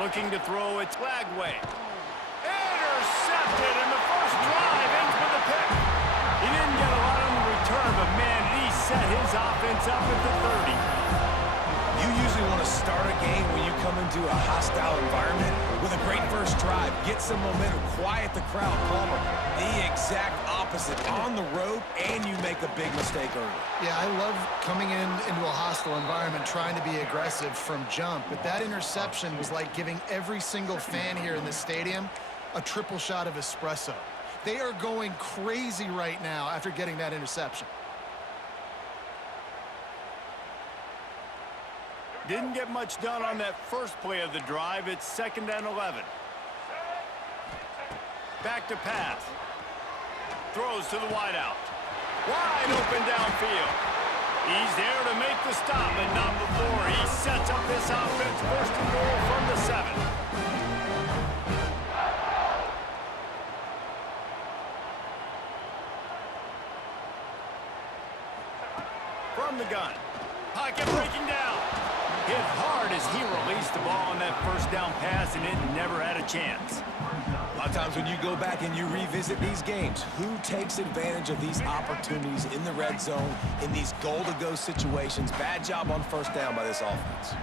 Looking to throw it flag way. Intercepted, and the first drive ends with a pick. He didn't get a lot on the return, but man, he set his offense up at the 30. You usually want to start a game when you come into a hostile environment with a great first drive, get some momentum, quiet the crowd, calmer. The exact opposite on the road, and you make a big mistake early. Yeah, I love coming into a hostile environment, trying to be aggressive from jump, but that interception was like giving every single fan here in the stadium a triple shot of espresso. They are going crazy right now after getting that interception. Didn't get much done on that first play of the drive. It's 2nd and 11. Back to pass. Throws to the wideout. Wide open downfield. He's there to make the stop, but not before. He sets up this offense 1st and goal from the 7. From the gun. Pocket breaking down. Hit hard as he released the ball on that first down pass, and it never had a chance. A lot of times when you go back and you revisit these games, who takes advantage of these opportunities in the red zone, in these goal-to-go situations? Bad job on first down by this offense.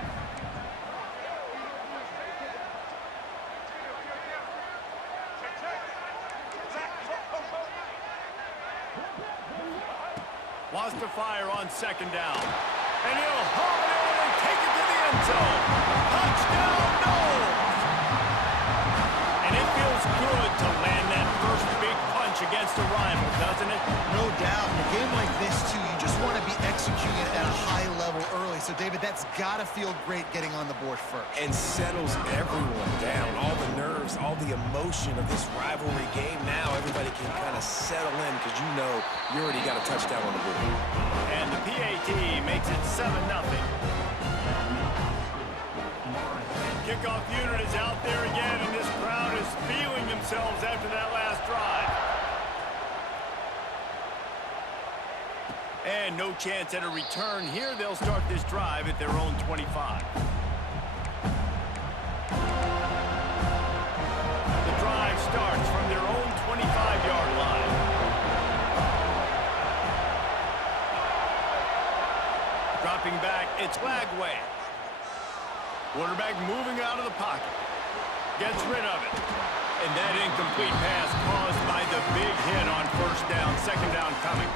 Wants to fire on 2nd down. And he'll haul it in and take it to the end zone. Touchdown, Knowles! And it feels good to land that first big punch against a rival, doesn't it? No doubt. In a game like this, too, you just want to be executing at a high level early. So, David, that's got to feel great getting on the board first. And settles everyone down. All the nerves, all the emotion of this rivalry game. Now everybody can kind of settle in because you know you already got a touchdown on the board. And the PAT makes it 7-0. Kickoff unit is out there again, and this crowd is feeling themselves after that last drive. And no chance at a return here. They'll start this drive at their own 25. The drive starts from their own 25-yard line. Dropping back, it's flag way. Quarterback moving out of the pocket. Gets rid of it. And that incomplete pass caused by the big hit on first down, 2nd down coming.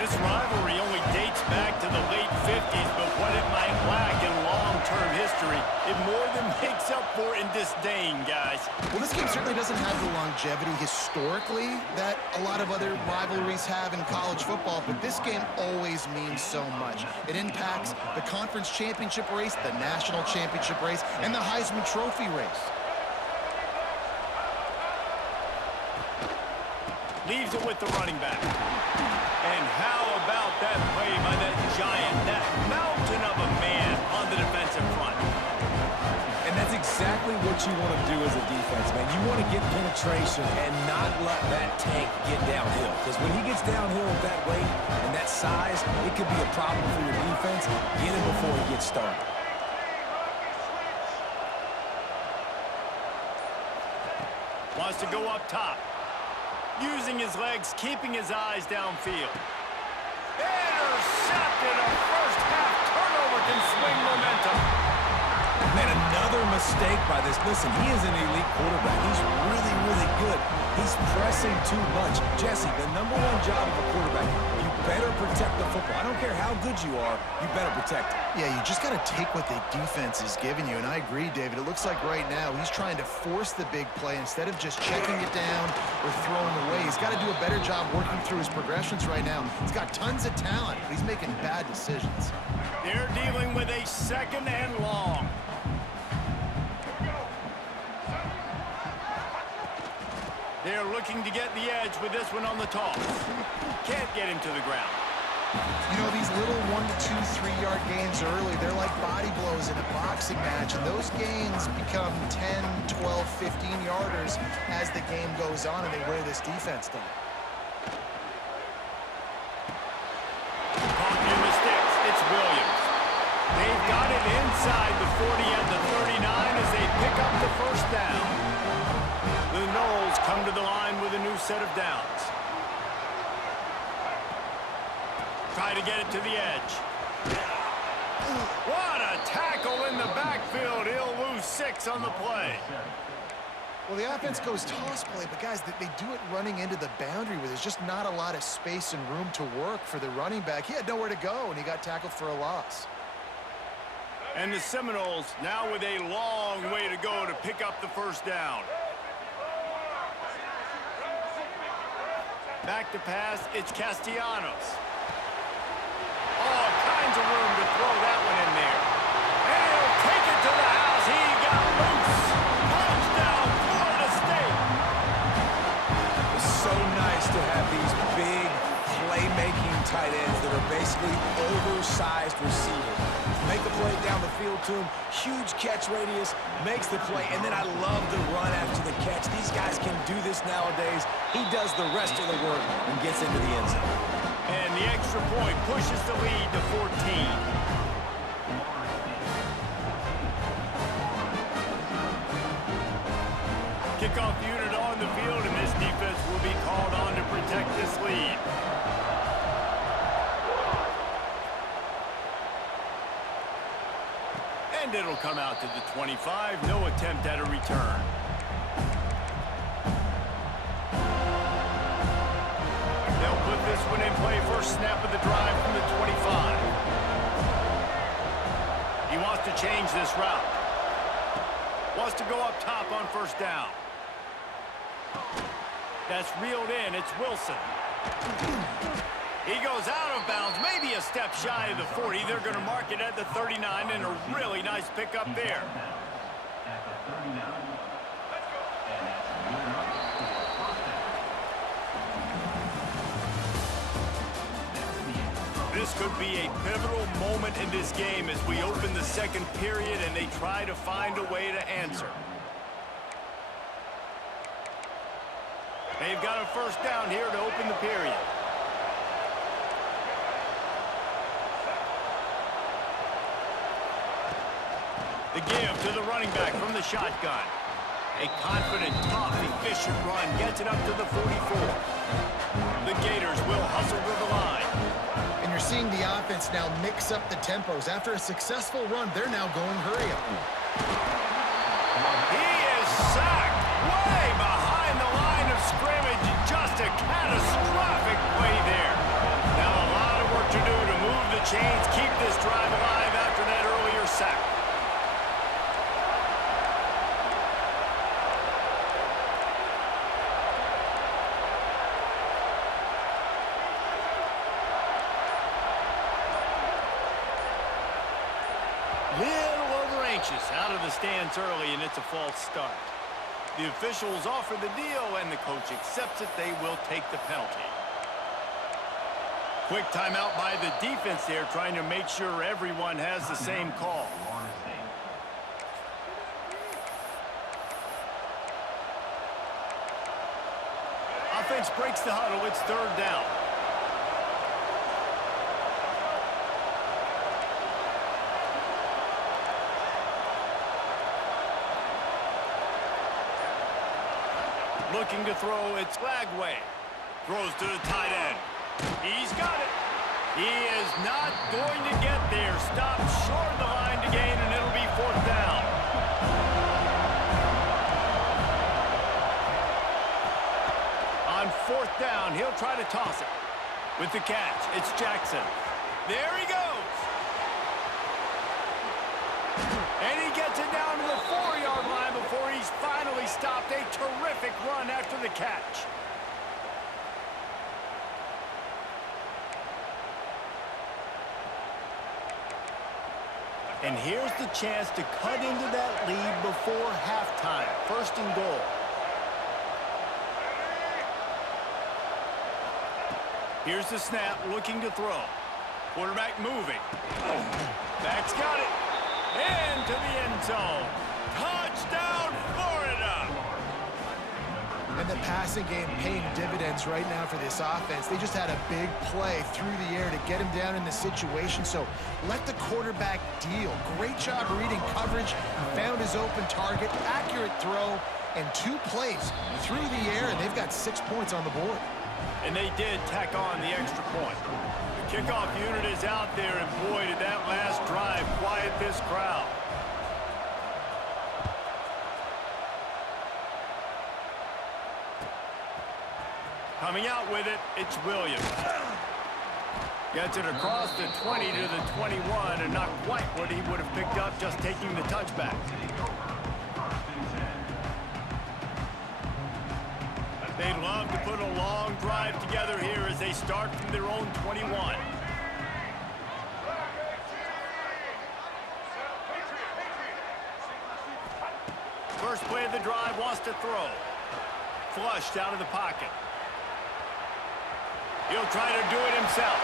This rivalry only dates back to the late 50s, but what it might lack in long-term history, it more than makes up for in disdain, guys. Well, this game certainly doesn't have the longevity historically that a lot of other rivalries have in college football, but this game always means so much. It impacts the conference championship race, the national championship race, and the Heisman Trophy race. Leaves it with the running back. And how about that play by that giant, that mountain of a man on the defensive front? And that's exactly what you want to do as a defense, man. You want to get penetration and not let that tank get downhill. Because when he gets downhill with that weight and that size, it could be a problem for your defense. Get him before he gets started. Wants to go up top. Using his legs, keeping his eyes downfield. Intercepted. A first-half turnover can swing momentum. Man, another mistake by this. Listen, he is an elite quarterback. He's really, really good. He's pressing too much. Jesse, the #1 job of a quarterback, you better protect the football. I don't care how good you are, you better protect it. Yeah, you just got to take what the defense is giving you, and I agree, David. It looks like right now he's trying to force the big play instead of just checking it down or throwing away. He's got to do a better job working through his progressions right now. He's got tons of talent, but he's making bad decisions. They're dealing with a 2nd and long. They're looking to get the edge with this one on the toss. Can't get him to the ground. You know, these little 1 to 2, 3-yard gains early, they're like body blows in a boxing match, and those gains become 10, 12, 15-yarders as the game goes on, and they wear this defense down. Caught in the sticks. It's Williams. They've got getting inside the 40 and the 39 as they pick up the first down. The Noles come to the line with a new set of downs. Try to get it to the edge. What a tackle in the backfield. He'll lose 6 on the play. Well, the offense goes toss play, but guys, they do it running into the boundary where there's just not a lot of space and room to work for the running back. He had nowhere to go, and he got tackled for a loss. And the Seminoles now with a long way to go to pick up the first down. Back to pass, it's Castellanos. All kinds of room to throw that one in there. And he'll take it to the house. He got loose. Touchdown, Florida State. It's so nice to have these big playmaking tight ends that are basically oversized receivers. Make a play down the field to him, huge catch radius, makes the play, and then I love the run after the catch. These guys can do this nowadays. He does the rest of the work and gets into the end zone. And the extra point pushes the lead to 14. Kickoff unit on the field, and this defense will be called on to protect this lead. And it'll come out to the 25. No attempt at a return. They'll put this one in play. First snap of the drive from the 25. He wants to change this route. Wants to go up top on first down. That's reeled in. It's Wilson. He goes out of bounds, maybe a step shy of the 40. They're going to mark it at the 39, and a really nice pickup there. This could be a pivotal moment in this game as we open the second period and they try to find a way to answer. They've got a first down here to open the period. The give to the running back from the shotgun. A confident, tough, efficient run gets it up to the 44. The Gators will hustle to the line. And you're seeing the offense now mix up the tempos. After a successful run, they're now going hurry up. He is sacked way behind the line of scrimmage. Just a catastrophic play there. Now a lot of work to do to move the chains, keep this drive alive after that earlier sack. Little over anxious out of the stands early, and it's a false start. The officials offer the deal, and the coach accepts it. They will take the penalty. Quick timeout by the defense there, trying to make sure everyone has the same call. Offense breaks the huddle. It's third down. Looking to throw, it's Lagway. Throws to the tight end. He's got it. He is not going to get there. Stopped short of the line to gain, and it'll be fourth down. On fourth down, he'll try to toss it. With the catch, it's Jackson. There he goes. And he gets it down to the 4-yard line before he's finally stopped. A terrific run after the catch. And here's the chance to cut into that lead before halftime. First and goal. Here's the snap, looking to throw. Quarterback moving. Back's got it. Into the end zone. Touchdown, Florida! And the passing game paying dividends right now for this offense. They just had a big play through the air to get him down in the situation. So let the quarterback deal. Great job reading coverage. Found his open target. Accurate throw. And 2 plays through the air, and they've got 6 points on the board. And they did tack on the extra point. The kickoff unit is out there, and boy, did that last drive quiet this crowd. Coming out with it, it's Williams. Gets it across the 20 to the 21, and not quite what he would have picked up just taking the touchback. They'd love to put a long drive together here as they start from their own 21. First play of the drive, wants to throw. Flushed out of the pocket. He'll try to do it himself.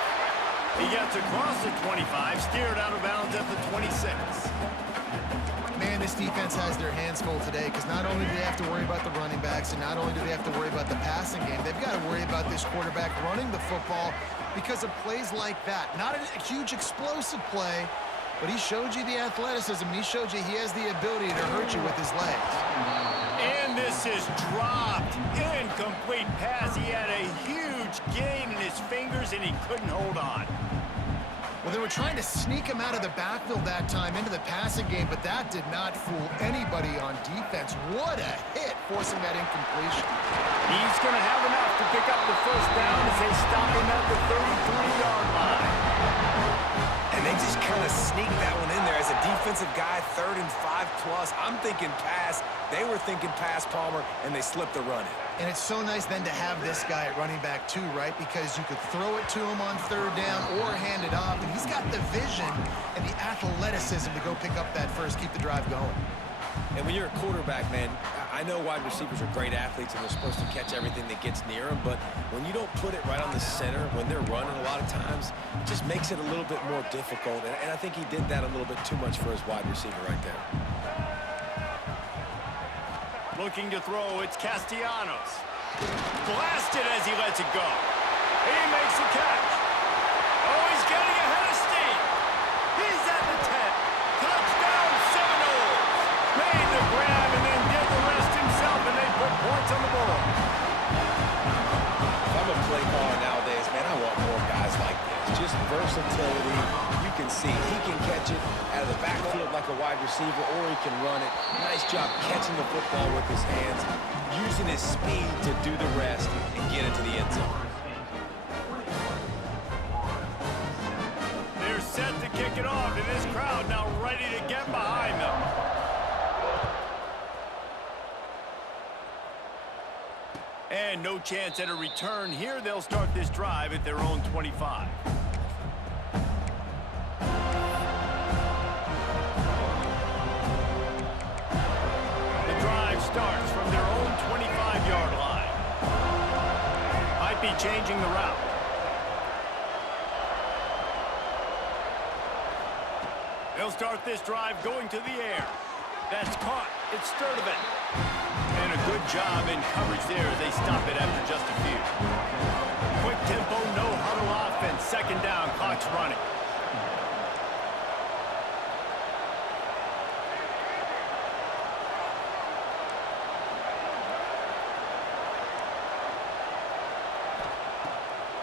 He gets across the 25, steered out of bounds at the 26. Man, this defense has their hands full today because not only do they have to worry about the running backs and not only do they have to worry about the passing game, they've got to worry about this quarterback running the football because of plays like that. Not a huge explosive play, but he showed you the athleticism. He showed you he has the ability to hurt you with his legs. And this is dropped. Incomplete pass. He had a huge gain in his fingers and he couldn't hold on. Well, they were trying to sneak him out of the backfield that time into the passing game, but that did not fool anybody on defense. What a hit, forcing that incompletion. He's going to have enough to pick up the first down as they stop him at the 33-yard line. And they just kind of sneaked that one in there as a defensive guy, 3rd and 5+. I'm thinking pass. They were thinking pass, Palmer, and they slipped the run in. And it's so nice then to have this guy at running back too, right? Because you could throw it to him on 3rd down or hand it off. And he's got the vision and the athleticism to go pick up that first, keep the drive going. And when you're a quarterback, man, I know wide receivers are great athletes and they're supposed to catch everything that gets near them, but when you don't put it right on the center, when they're running a lot of times, it just makes it a little bit more difficult. And I think he did that a little bit too much for his wide receiver right there. Looking to throw, it's Castellanos. Blasted as he lets it go. He makes the catch. Oh, he's getting ahead of steam. He's at the 10. Touchdown Seminoles. Made the grab and then did the rest himself, and they put points on the board. If I'm a play caller nowadays, man, I want more guys like this. Just versatility. You can see he can catch it out of the backfield like a wide receiver, or he can run it. Nice job catching the football with his hands, using his speed to do the rest and get into the end zone. They're set to kick it off, and this crowd now ready to get behind them. And no chance at a return here. They'll start this drive at their own 25. The drive starts from their own 25-yard line. Might be changing the route. They'll start this drive going to the air. That's caught. It's Sturdivant. And a good job in coverage there as they stop it after just a few. Quick tempo, no huddle offense. 2nd down, clock's running.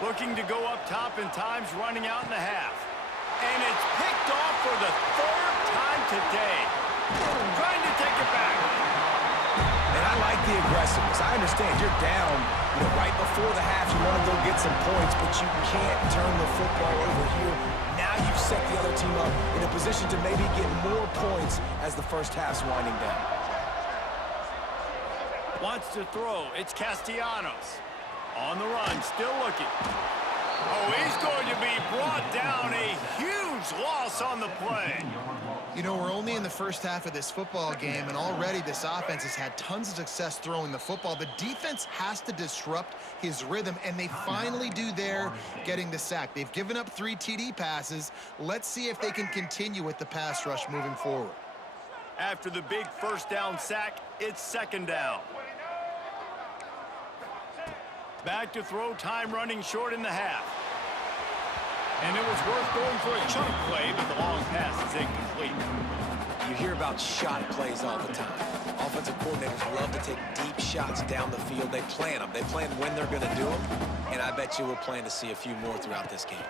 Looking to go up top in times, running out in the half. And it's picked off for the 3rd time today. Trying to take it back. And I like the aggressiveness. I understand you're down, right before the half. You want to go get some points, but you can't turn the football over here. Now you've set the other team up in a position to maybe get more points as the first half's winding down. Wants to throw. It's Castellanos. On the run, still looking. Oh, he's going to be brought down. A huge loss on the play. You know, we're only in the first half of this football game, and already this offense has had tons of success throwing the football. The defense has to disrupt his rhythm, and they finally do there, getting the sack. They've given up 3 TD passes. Let's see if they can continue with the pass rush moving forward. After the big 1st down sack, it's 2nd down. Back to throw, time running short in the half. And it was worth going for a chunk play, but the long pass is incomplete. You hear about shot plays all the time. Offensive coordinators love to take deep shots down the field. They plan them. They plan when they're going to do them. And I bet you we'll plan to see a few more throughout this game.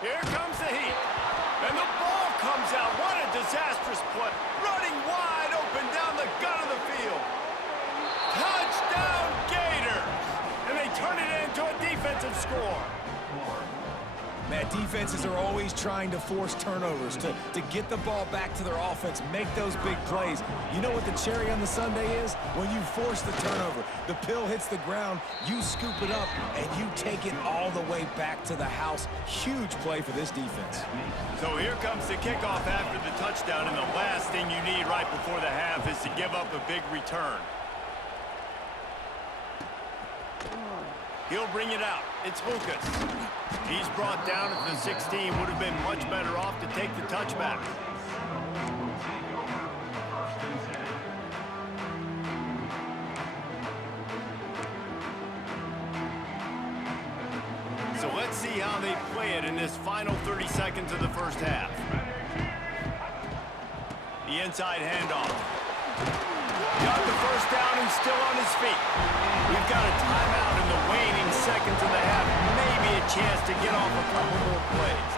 Here comes the heat. And the ball comes out. What a disastrous play. Running wide open down the gut of the field. Touchdown Gators! And they turn it into a defensive score. Man, defenses are always trying to force turnovers, to get the ball back to their offense, make those big plays. You know what the cherry on the sundae is? When you force the turnover, the pill hits the ground, you scoop it up, and you take it all the way back to the house. Huge play for this defense. So here comes the kickoff after the touchdown, and the last thing you need right before the half is to give up a big return. He'll bring it out. It's Lucas. He's brought down at the 16. Would have been much better off to take the touchback. So let's see how they play it in this final 30 seconds of the first half. The inside handoff. Got the first down and still on his feet. We've got a timeout in the waning seconds of the half. Maybe a chance to get off a couple more plays.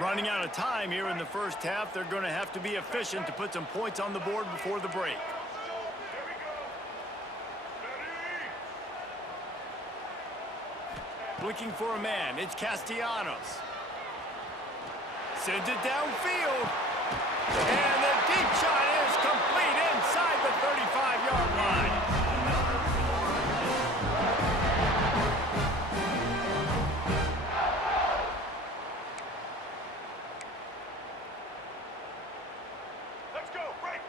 Running out of time here in the first half. They're going to have to be efficient to put some points on the board before the break. Looking for a man. It's Castellanos. Sends it downfield. And the deep shot is complete inside the 35-yard line. Let's go, break.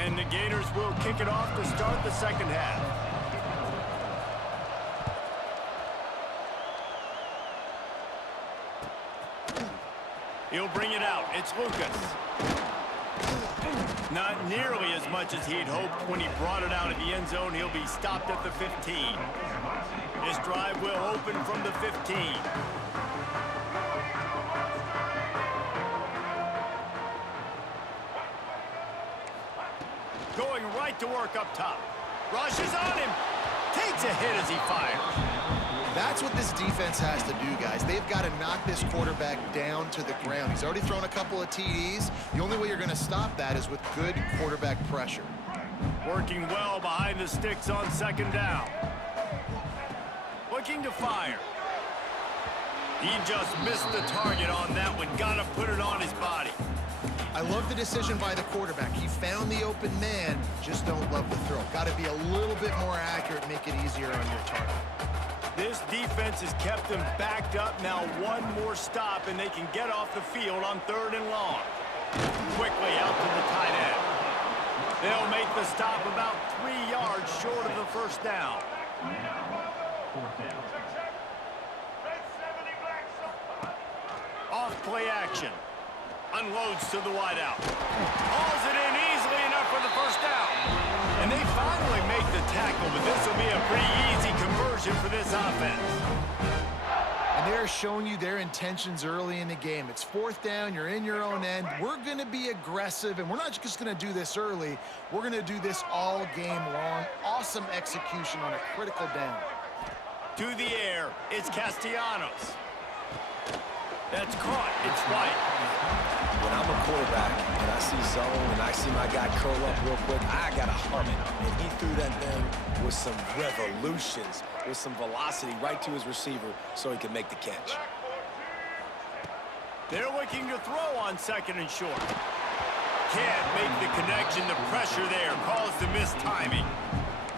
And the Gators will kick it off to start the second half. He'll bring it out. It's Lucas. Not nearly as much as he'd hoped when he brought it out of the end zone. He'll be stopped at the 15. This drive will open from the 15. Going right to work up top. Rushes on him. Takes a hit as he fires. That's what this defense has to do, guys. They've got to knock this quarterback down to the ground. He's already thrown a couple of TDs. The only way you're going to stop that is with good quarterback pressure. Working well behind the sticks on second down. Looking to fire. He just missed the target on that one. Got to put it on his body. I love the decision by the quarterback. He found the open man, just don't love the throw. Got to be a little bit more accurate, make it easier on your target. This defense has kept them backed up. Now one more stop, and they can get off the field on 3rd and long. Quickly out to the tight end. They'll make the stop about 3 yards short of the first down. Off play action. Unloads to the wideout. Hauls it in easily enough for the first down. And they finally make the tackle, but this will be a pretty easy conversion for this offense. And they're showing you their intentions early in the game. It's 4th down, you're in your own end. We're going to be aggressive, and we're not just going to do this early. We're going to do this all game long. Awesome execution on a critical down. To the air, it's Castellanos. That's caught. It's White. When I'm a quarterback and I see zone and I see my guy curl up real quick, I got to hum it. And he threw that thing with some revolutions, with some velocity right to his receiver so he could make the catch. They're looking to throw on 2nd and short. Can't make the connection. The pressure there caused the missed timing.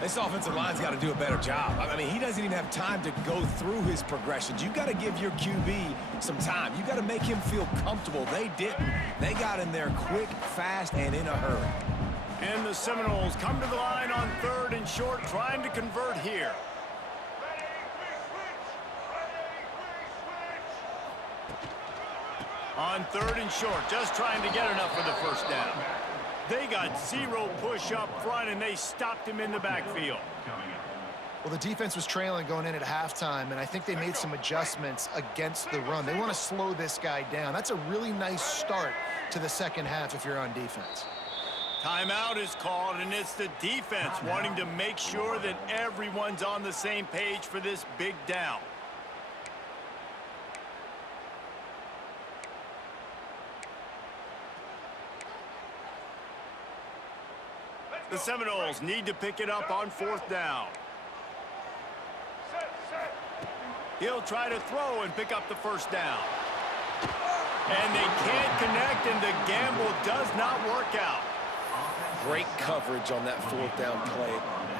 This offensive line's got to do a better job. I mean, he doesn't even have time to go through his progressions. You got to give your QB some time. You got to make him feel comfortable. They didn't. They got in there quick, fast, and in a hurry. And the Seminoles come to the line on 3rd and short, trying to convert here. On 3rd and short, just trying to get enough for the first down. They got 0 push up front, and they stopped him in the backfield. Well, the defense was trailing going in at halftime, and I think they made some adjustments against the run. They want to slow this guy down. That's a really nice start to the second half if you're on defense. Timeout is called, and it's the defense wanting to make sure that everyone's on the same page for this big down. The Seminoles need to pick it up on 4th down. He'll try to throw and pick up the first down. And they can't connect, and the gamble does not work out. Great coverage on that 4th down play.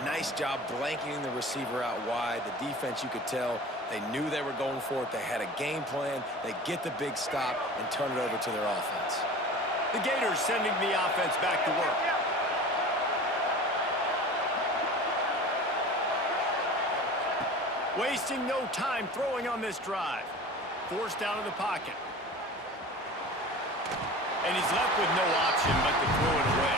Nice job blanketing the receiver out wide. The defense, you could tell, they knew they were going for it. They had a game plan. They get the big stop and turn it over to their offense. The Gators sending the offense back to work. Wasting no time throwing on this drive. Forced out of the pocket. And he's left with no option but to throw it away.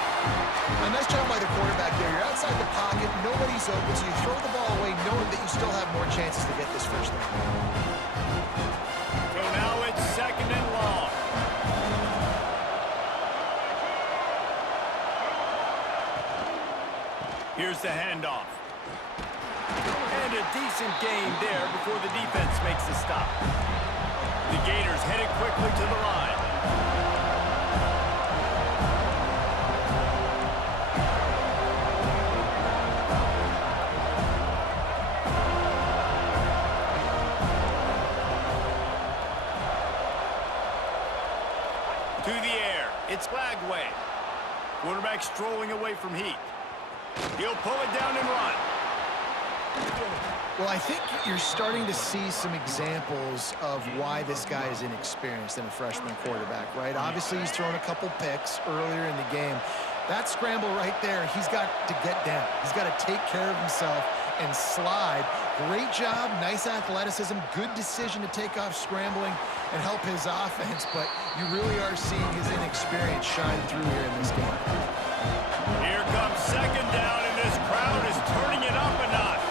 A nice job by the quarterback there. You're outside the pocket, nobody's open, so you throw the ball away knowing that you still have more chances to get this first down. So now it's 2nd and long. Here's the handoff. And a decent gain there before the defense makes the stop. The Gators headed quickly to the line. To the air. It's Flagway. Quarterback strolling away from Heat. He'll pull it down and run. Well, I think you're starting to see some examples of why this guy is inexperienced in a freshman quarterback, right? Obviously, he's thrown a couple picks earlier in the game. That scramble right there, he's got to get down. He's got to take care of himself and slide. Great job, nice athleticism, good decision to take off scrambling and help his offense, but you really are seeing his inexperience shine through here in this game. Here comes 2nd down, and this crowd is turning it up a notch.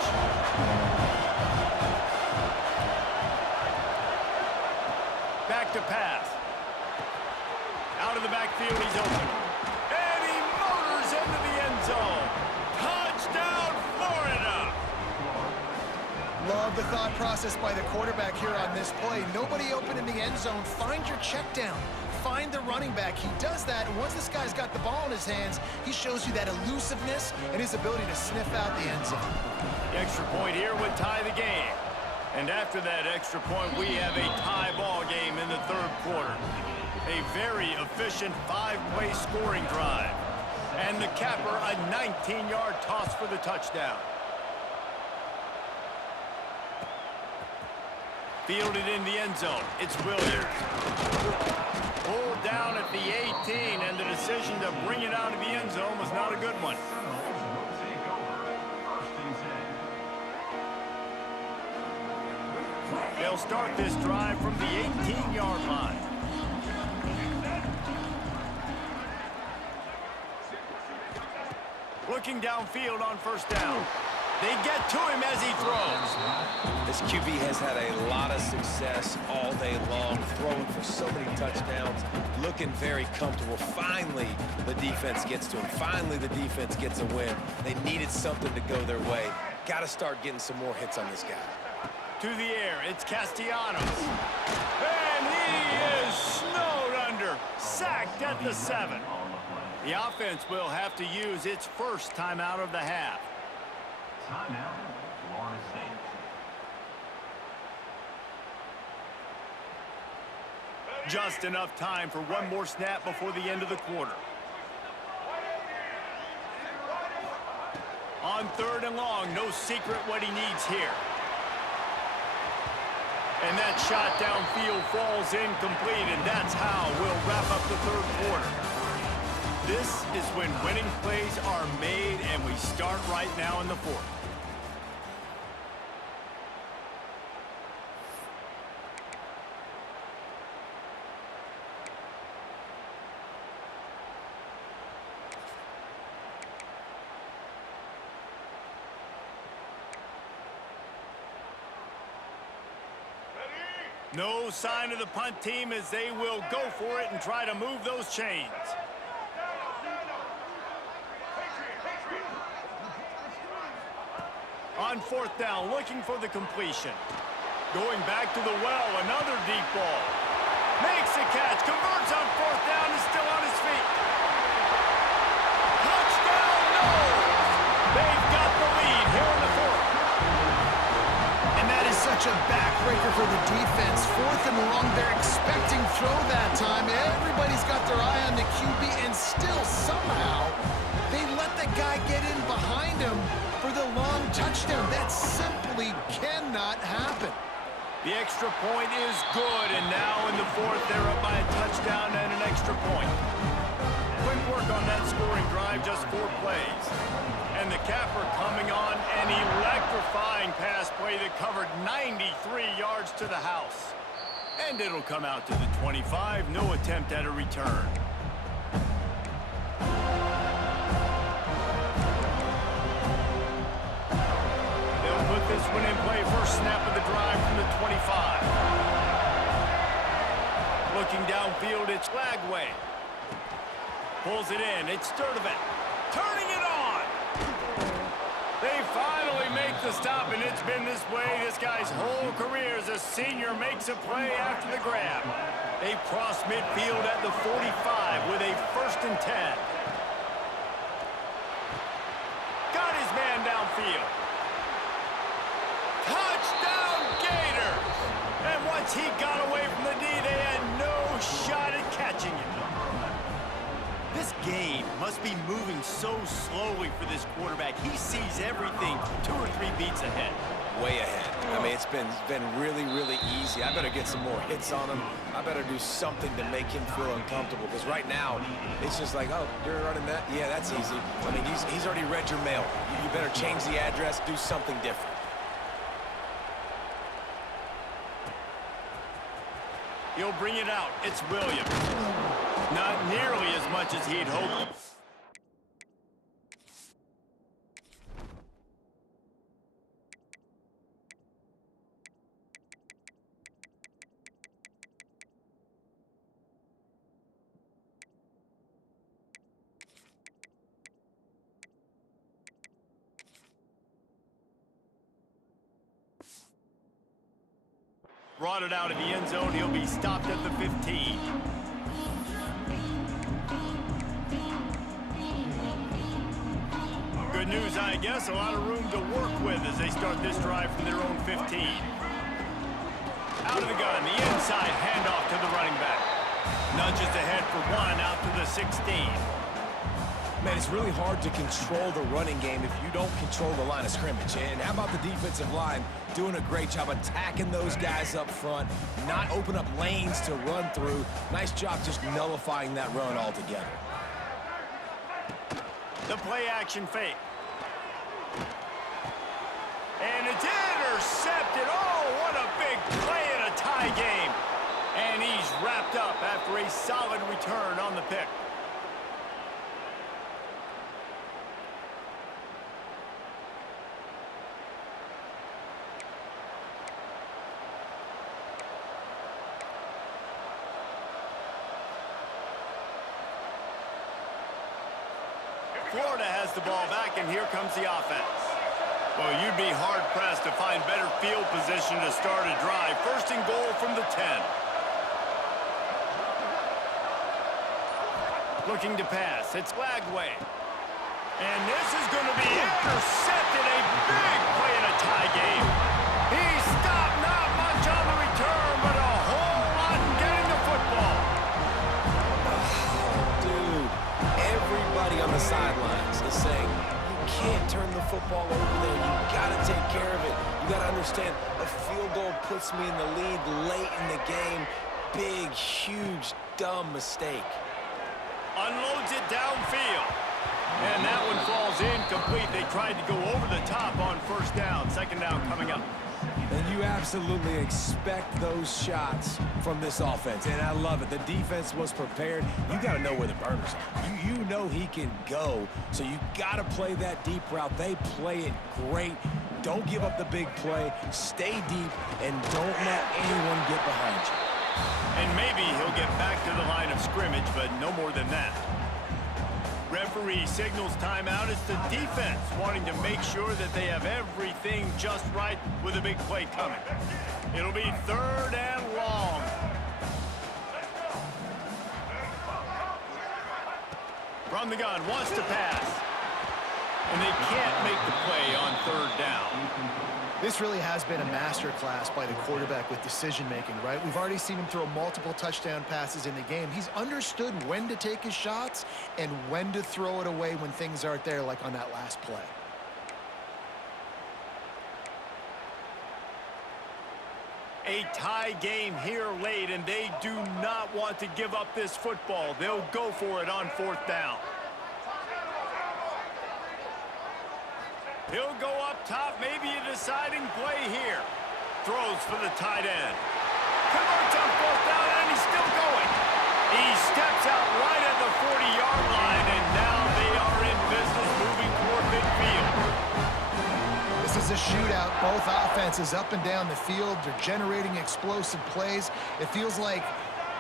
Back to pass. Out of the backfield, he's open. And he motors into the end zone. Touchdown, Florida! Love the thought process by the quarterback here on this play. Nobody open in the end zone. Find your check down. Find the running back. He does that, and once this guy's got the ball in his hands, he shows you that elusiveness and his ability to sniff out the end zone. The extra point here would tie the game. And after that extra point, we have a tie ball game in the 3rd quarter. A very efficient 5-play scoring drive. And the capper, a 19-yard toss for the touchdown. Fielded in the end zone. It's Williams. Pulled down at the 18, and the decision to bring it out of the end zone was not a good one. They'll start this drive from the 18-yard line. Looking downfield on 1st down. They get to him as he throws. This QB has had a lot of success all day long, throwing for so many touchdowns, looking very comfortable. Finally, the defense gets to him. Finally, the defense gets a win. They needed something to go their way. Got to start getting some more hits on this guy. To the air, it's Castellanos. And he is snowed under, sacked at the 7. The offense will have to use its first timeout of the half. Timeout, Florida State. Just enough time for one more snap before the end of the quarter. On on 3rd and long. No secret what he needs here. And that shot downfield falls incomplete, and that's how we'll wrap up the 3rd quarter. This is when winning plays are made, and we start right now in the 4th. No sign of the punt team as they will go for it and try to move those chains. On 4th down, looking for the completion. Going back to the well, another deep ball. Makes the catch, converts on 4th down, is still on his feet. Touchdown, no! They've got the lead here in the 4th. And that is such a backbreaker for the defense. 4th and long, they're expecting throw that time. Everybody's got their eye on the QB, and still somehow they let the guy get in behind him for the long touchdown. That simply cannot happen. The extra point is good, and now in the 4th, they're up by a touchdown and an extra point. Quick work on that scoring drive, just 4 plays. And the capper coming on, an electrifying pass play that covered 93 yards to the house. And it'll come out to the 25, no attempt at a return. They'll put this one in play, first snap of the drive from the 25. Looking downfield, it's Lagway. Pulls it in, it's Sturdivant. Turning it on! They finally make the stop, and it's been this way this guy's whole career as a senior makes a play after the grab. They cross midfield at the 45 with a 1st and 10. Got his man downfield. Touchdown Gators! And once he got away from the D, they had no shot at catching him. This game must be moving so slowly for this quarterback. He sees everything 2 or 3 beats ahead. Way ahead. I mean, it's been really, really easy. I better get some more hits on him. I better do something to make him feel uncomfortable, because right now, it's just like, oh, you're running that? Yeah, that's easy. I mean, he's already read your mail. You better change the address, do something different. He'll bring it out. It's Williams. Not nearly as much as he'd hoped. Brought it out of the end zone. He'll be stopped at the 15. Good news, I guess. A lot of room to work with as they start this drive from their own 15. Out of the gun, the inside handoff to the running back. Nudges ahead for 1 out to the 16. Man, it's really hard to control the running game if you don't control the line of scrimmage. And how about the defensive line doing a great job attacking those guys up front, not open up lanes to run through. Nice job just nullifying that run altogether. The play action fake. And it's intercepted. Oh, what a big play in a tie game. And he's wrapped up after a solid return on the pick. Florida has the ball back, and here comes the offense. Well, you'd be hard-pressed to find better field position to start a drive. 1st and goal from the 10. Looking to pass. It's Lagway. And this is going to be intercepted. A big play in a tie game. He stopped, not much on the return, but a whole lot in getting the football. Dude, everybody on the sidelines is saying, you can't turn the football understand a field goal puts me in the lead late in the game. Big, huge, dumb mistake. Unloads it downfield. And that one falls incomplete. They tried to go over the top on first down. Second down coming up. And you absolutely expect those shots from this offense. And I love it. The defense was prepared. You got to know where the burners are. You know he can go. So you got to play that deep route. They play it great. Don't give up the big play. Stay deep and don't let anyone get behind you. And maybe he'll get back to the line of scrimmage, but no more than that. Referee signals timeout. It's the defense wanting to make sure that they have everything just right with a big play coming. It'll be third and long. From the gun, wants to pass. And they can't make the play on third down. This really has been a masterclass by the quarterback with decision-making, right? We've already seen him throw multiple touchdown passes in the game. He's understood when to take his shots and when to throw it away when things aren't there, like on that last play. A tie game here late, and they do not want to give up this football. They'll go for it on fourth down. He'll go up top, maybe a deciding play here. Throws for the tight end. Converts on fourth down, and he's still going. He steps out right at the 40-yard line, and now they are in business moving toward midfield. This is a shootout. Both offenses up and down the field. They're generating explosive plays. It feels like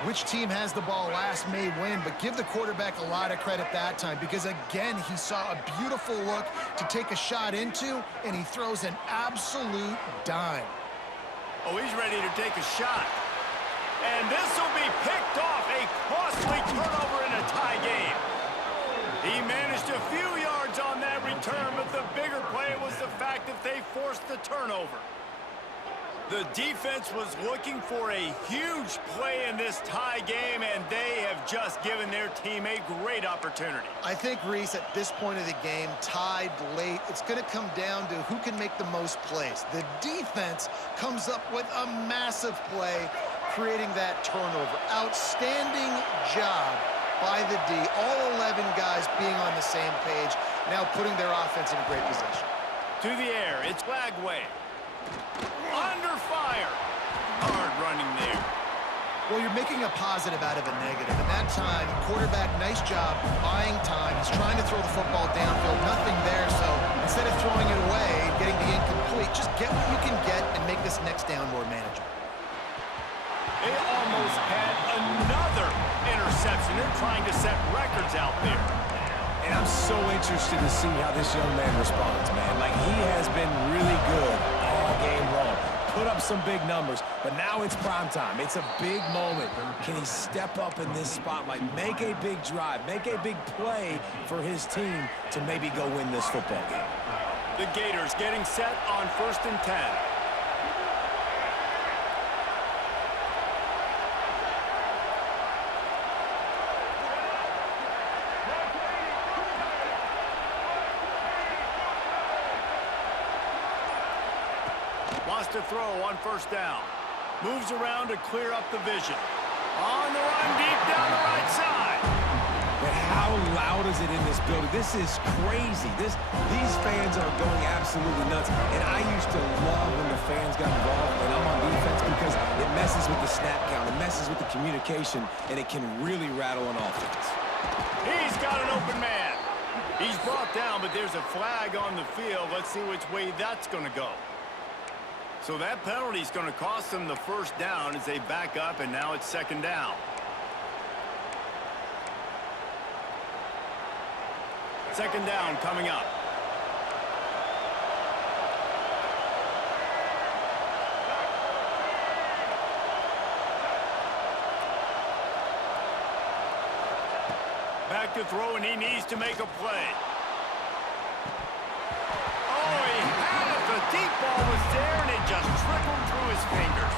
which team has the ball last may win, but give the quarterback a lot of credit that time because, again, he saw a beautiful look to take a shot into, and he throws an absolute dime. Oh, he's ready to take a shot. And this will be picked off. A costly turnover in a tie game. He managed a few yards on that return, but the bigger play was the fact that they forced the turnover. The defense was looking for a huge play in this tie game, and they have just given their team a great opportunity. I think, Reese, at this point of the game, tied late, it's going to come down to who can make the most plays. The defense comes up with a massive play, creating that turnover. Outstanding job by the D. All 11 guys being on the same page, now putting their offense in a great position. To the air, it's Flagway. Under fire. Hard running there. Well, you're making a positive out of a negative. And that time, quarterback, nice job buying time. He's trying to throw the football downfield. Nothing there, so instead of throwing it away and getting the incomplete, just get what you can get and make this next down more manageable. They almost had another interception. They're trying to set records out there. And I'm so interested to see how this young man responds, man. Like, he has been really good all game long. Put up some big numbers, but now it's prime time. It's a big moment. Can he step up in this spotlight, make a big drive, make a big play for his team to maybe go win this football game? The Gators getting set on 1st and 10. To throw on 1st down. Moves around to clear up the vision. On the run deep down the right side. But how loud is it in this building? This is crazy. These fans are going absolutely nuts. And I used to love when the fans got involved when I'm on defense because it messes with the snap count. It messes with the communication, and it can really rattle an offense. He's got an open man. He's brought down, but there's a flag on the field. Let's see which way that's going to go. So that penalty is going to cost them the 1st down as they back up, and now it's 2nd down. Second down coming up. Back to throw, and he needs to make a play. Oh, he had it. The deep ball was there, and it just trickled through his fingers.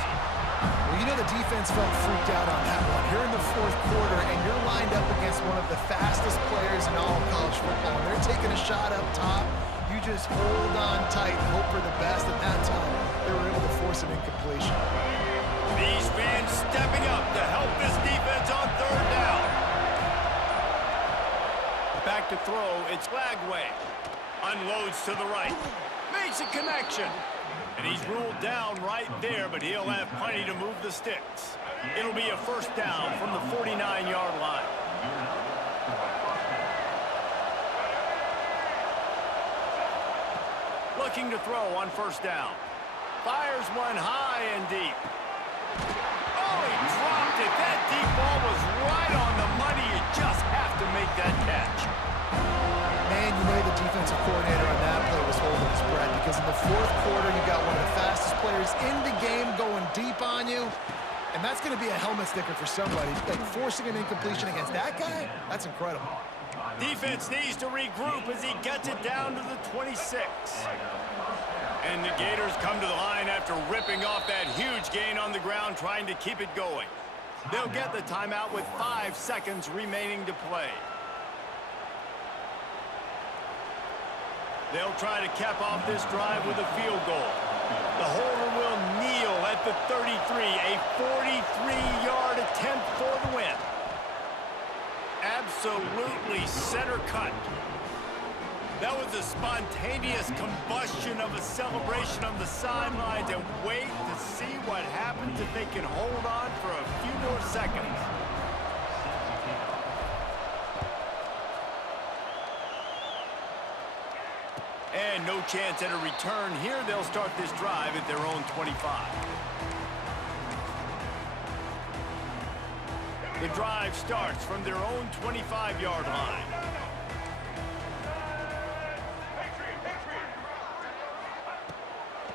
Well, you know the defense felt freaked out on that one. You're in the 4th quarter, and you're lined up against one of the fastest players in all of college football. And they're taking a shot up top. You just hold on tight and hope for the best. At that time, there Unloads to the right. Makes a connection. And he's ruled down right there, but he'll have plenty to move the sticks. It'll be a first down from the 49-yard line. Looking to throw on first down. Fires one high and deep. Oh, he dropped it. That deep ball was right on the money. You just have to make that catch. Man, you know the defensive coordinator on that play was holding his breath, because in the fourth quarter, you got one of the fastest players in the game going deep on you, and that's going to be a helmet sticker for somebody. Like, forcing an incompletion against that guy, that's incredible. Defense needs to regroup as he gets it down to the 26. And the Gators come to the line after ripping off that huge gain on the ground, trying to keep it going. They'll get the timeout with 5 seconds remaining to play. They'll try to cap off this drive with a field goal. The holder will kneel at the 33, a 43-yard attempt for the win. Absolutely center cut. That was a spontaneous combustion of a celebration on the sidelines, and wait to see what happens if they can hold on for a few more seconds. And no chance at a return here. They'll start this drive at their own 25. The drive starts from their own 25-yard line.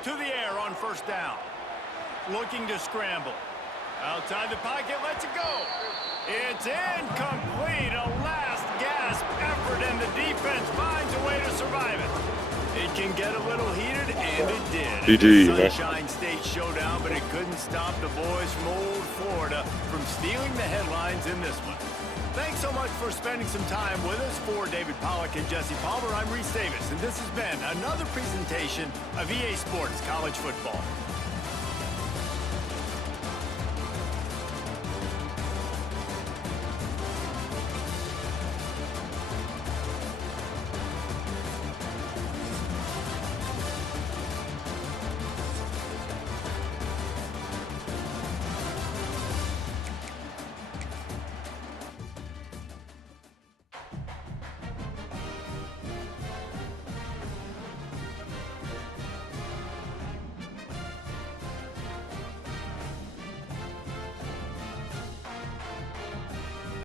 To the air on first down. Looking to scramble. Outside the pocket, lets it go. It's incomplete. A last gasp effort, and the defense finds a way to survive it. It can get a little heated, and it did. It's a Sunshine State showdown, but it couldn't stop the boys from old Florida from stealing the headlines in this one. Thanks so much for spending some time with us. For David Pollack and Jesse Palmer, I'm Reese Davis, and this has been another presentation of EA Sports College Football.